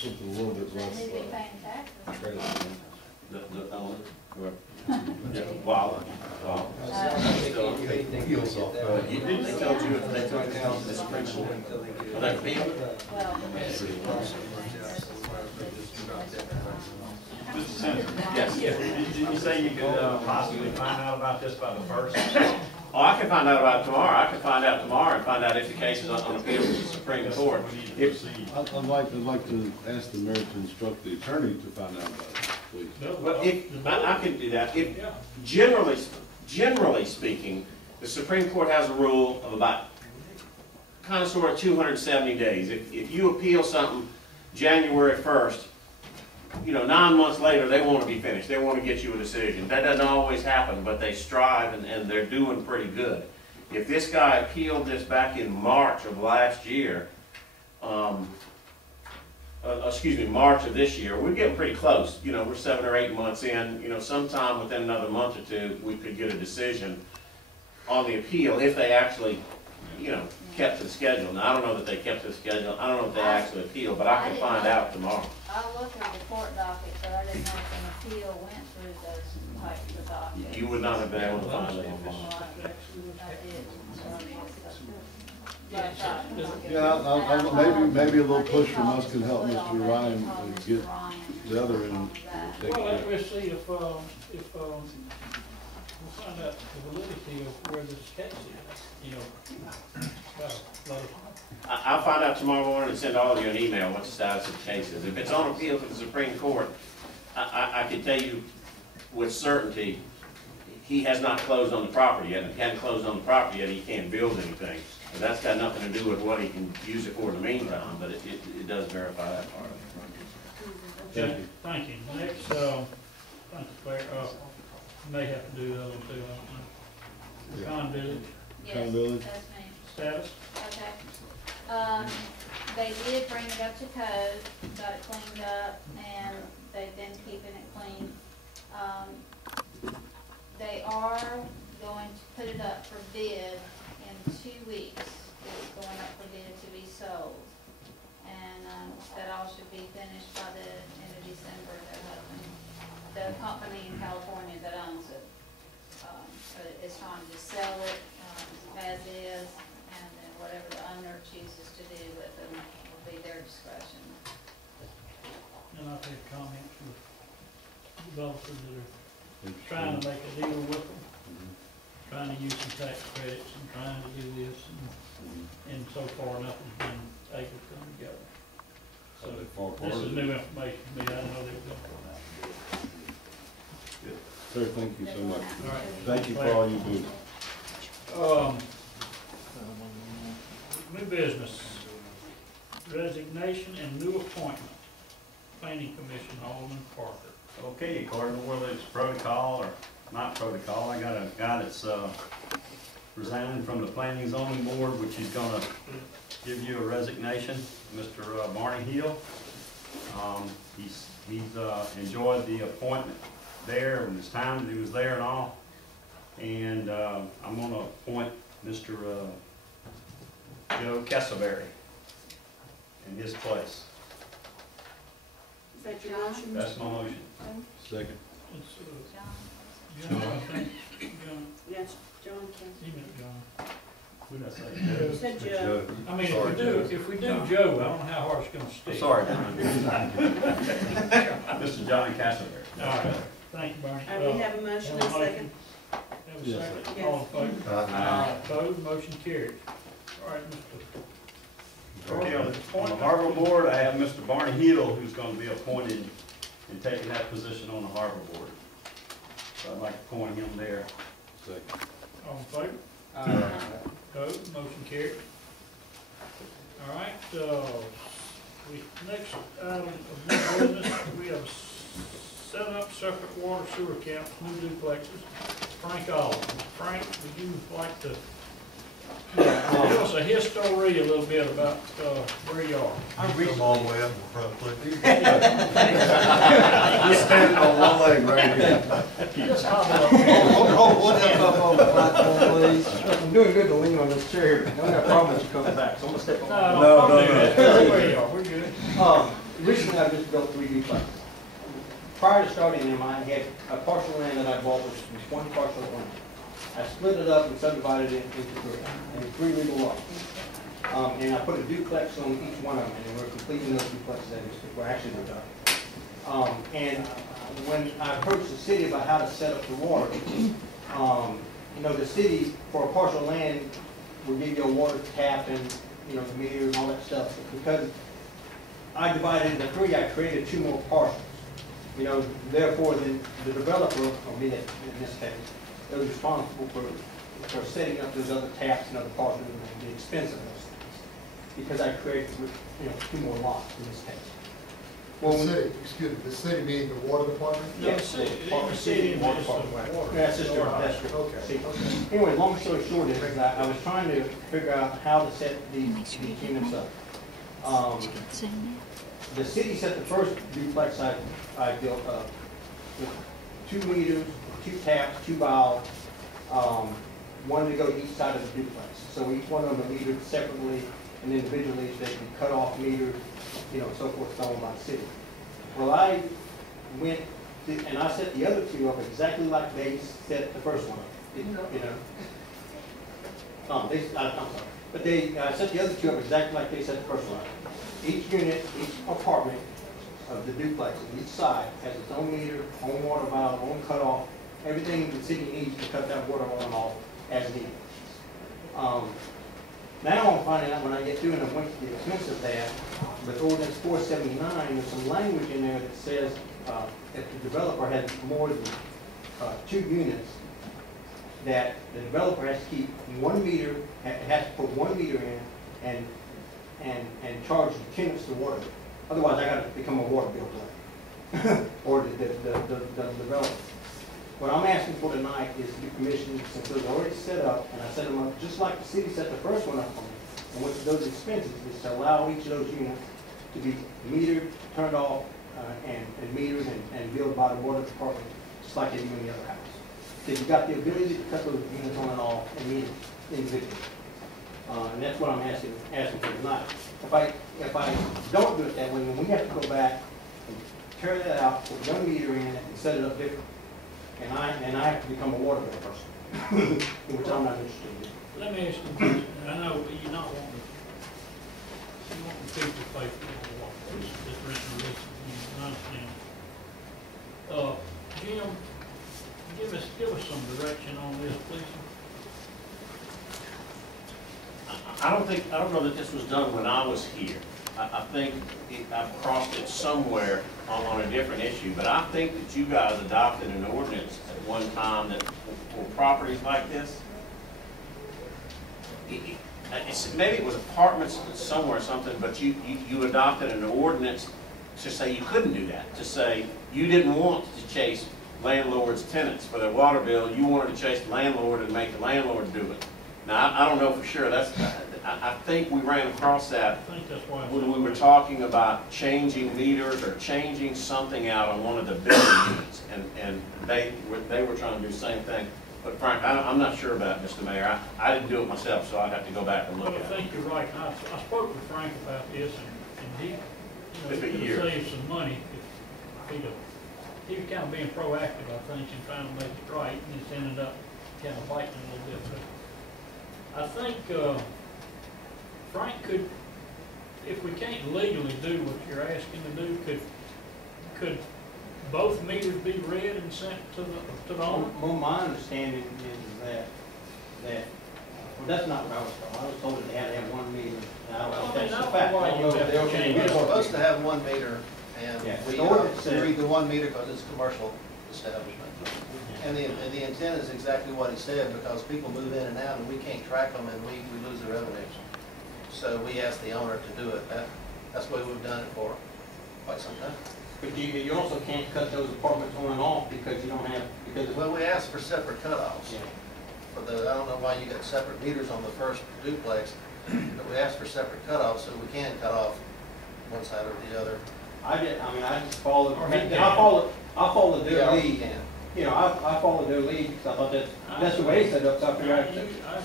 something a little bit less. They need to be paying taxes. The owner? Yeah, wow. Heels off. You did, they told you if they took it down to the Supreme Court. Are they appealing? Well, Mr. Senator, Yes. did you say you could possibly find out about this by the first? Oh, I can find out about it tomorrow. I can find out tomorrow and find out if the case is on appeal to the Supreme Court. We need to If, proceed. I'd like to ask the mayor to instruct the attorney to find out about it, please. well, if, I can do that. If, generally speaking, the Supreme Court has a rule of about kind of sort of 270 days. If you appeal something January 1st, you know, 9 months later, they want to be finished. They want to get you a decision. That doesn't always happen, but they strive, and they're doing pretty good. If this guy appealed this back in March of last year, March of this year, we're getting pretty close. You know, we're 7 or 8 months in. You know, sometime within another month or two, we could get a decision on the appeal if they actually, you know, kept to the schedule. Now, I don't know that they kept to the schedule. I don't know if they actually appealed, but I can find out tomorrow. I looked at the court docket, but I didn't know if an appeal went through those types of dockets. You would not have been able to find that. Maybe a little push from us can help Mr. Ryan get the other end taken Well, care let's see if we'll find out the validity of where this case is, you know. I'll find out tomorrow morning and send all of you an email what the status of the case is. If it's on appeal to the Supreme Court, I can tell you with certainty, he has not closed on the property yet. If he hasn't closed on the property yet, he can't build anything. But that's got nothing to do with what he can use it for in the meantime, but it does verify that part of it. Okay, thank you. Next, thank you, Claire, may have to do the other one too, I don't know. Con Village Yes, Con Village. that's me. status, Okay. They did bring it up to code, got it cleaned up, and they've been keeping it clean. They are going to put it up for bid in 2 weeks. It's going up for bid to be sold. And, that all should be finished by the end of December, they're hoping. The company in California that owns it, is trying to sell it, as is, and then whatever the owner chooses to do with them will be their discretion. and I've had comments with developers that are trying to make a deal with them, trying to use some tax credits and trying to do this, and so far nothing's been able to come together. So this is new information to me, I didn't know they were going for that. Sir, thank you so much. All right. Thank you for all you do. New business, resignation and new appointment, planning commission, Alderman Parker. Okay, according to whether it's protocol or not protocol, I got a guy that's resigning from the planning and zoning board, which is gonna give you a resignation, Mr. Barney Hill. He's enjoyed the appointment there and his time that he was there and all. And I'm gonna appoint Mr. Joe Castleberry in his place. Is that your motion? That's my motion. Second. It's, John, I think, John, Yes, John Kent. you meant John. Who did I say? You said Joe. I mean, Sorry, if we do Joe, I don't know how hard it's gonna stick. Sorry, John. Mr. John Castleberry. All right, thank you, Barney. We have a motion and a second. Have a Yes. second, Yes. all in favor? Aye. Opposed, motion carries. All right, Mr. Okay, on the harbor board, I have Mr. Barney Hill, who's gonna be appointed and taking that position on the harbor board. So I'd like to appoint him there. Second. All in favor? Opposed, motion carries. All right, next item of new business, we have set up separate water sewer camps, new duplexes. Frank Oliver. Frank, would you like to give us a history a little bit about where you are? Come all the way up in front, please. Just standing on one leg right here. Just hobble up here. Step up on the platform, please. I'm doing good to lean on this chair. I don't have a problem with you coming back, so I'm gonna step on. No, don't do that. Where you are, we're good. recently I just built 3 duplexes. Prior to starting them, I had a parcel of land that I bought, which was 1 parcel of land. I split it up and subdivided it into 3 legal lots. And I put a duplex on each one of them, and we're completing those duplexes as we speak. Well, actually, they're done. And when I approached the city about how to set up the water, you know, the city, for a parcel of land, will give you a water tap and, you know, the meter and all that stuff. But because I divided into 3, I created 2 more parcels. You know, therefore, the developer, or me in this case, is responsible for setting up those other taps and other parcels and the expense of those things. Because I created, you know, 2 more lots in this case. The city, excuse me, the city meaning the water department? No, Yes, the city water invests department, in right. water. That's just that's true. Okay. Anyway, long story short is that I was trying to figure out how to set these units up. The city set the first duplex I built up with 2 meters, 2 taps, 2 valves, one to go to each side of the duplex. So each one of them are metered separately and individually, so they can cut off meters, you know, so forth, so on by the city. Well, I went and I set the other 2 up exactly like they set the first one up, you know. I'm sorry. But I set the other 2 up exactly like they set the first one up. Each unit, each apartment of the duplex, each side has its own meter, own water valve, own cutoff, everything the city needs to cut that water on and off as needed. Now I'm finding out when I get through and I went to the expense of that, with ordinance 479, there's some language in there that says if the developer has more than 2 units, that the developer has to keep 1 meter, has to put 1 meter in and charge the tenants the water bill. Otherwise, I got to become a water bill collector, or the developer. What I'm asking for tonight is to be permission, since those are already set up, and I set them up just like the city set the first one up for me. And with those expenses, is to allow each of those units to be metered, turned off, and metered and billed by the water department, just like they do in the other house. So you've got the ability to cut those units on and off and meter individually. And that's what I'm asking for tonight. If I don't do it that way, then we have to go back and tear that out, put 1 meter in it, and set it up different. And I have to become a water bill person, which I'm not interested in. Let me ask you a question. I know you're not wanting, you want the people to pay for the water, this resolution, I understand. Jim, give us some direction on this, please. I don't know that this was done when I was here. I think I've crossed it somewhere on a different issue, but I think that you guys adopted an ordinance at one time that for properties like this, maybe it was apartments somewhere or something, but you adopted an ordinance to say you couldn't do that, to say you didn't want to chase landlords' tenants for their water bill, you wanted to chase the landlord and make the landlord do it. Now, I don't know for sure, I think we ran across that I think that's why. when we were talking about changing meters or changing something out on one of the building units, and they were trying to do the same thing. But Frank, I'm not sure about it, Mr. Mayor. I didn't do it myself, so I'd have to go back and look Well, I at it. think you're right. I spoke with Frank about this, and he, It's been could years. save some money if he was kind of being proactive, I think, in trying to make it right, and it's ended up kind of biting a little bit. But I think Frank could, if we can't legally do what you're asking to do, could both meters be read and sent to the owner? Well, my understanding is that, well, that's not what I was told. I was told that they had to have 1 meter. And I don't know if that's the fact. why I don't you know if have they're to okay change with it. it. We're supposed to have 1 meter, and Yeah, we the ordinance says- read the 1 meter because it's a commercial establishment. And the intent is exactly what he said, because people move in and out, and we can't track them, and we lose the revenues. So we asked the owner to do it. That's the way we've done it for quite some time. But you also can't cut those apartments on and off because you don't have, because, Well, we asked for separate cutoffs. yeah. For I don't know why you got separate meters on the first duplex, but we asked for separate cutoffs so we can cut off one side or the other. I just followed, Or he I can. followed their Yeah, you lead. can. You know, I followed their lead because I thought that's the way they set it up, so I figured out. I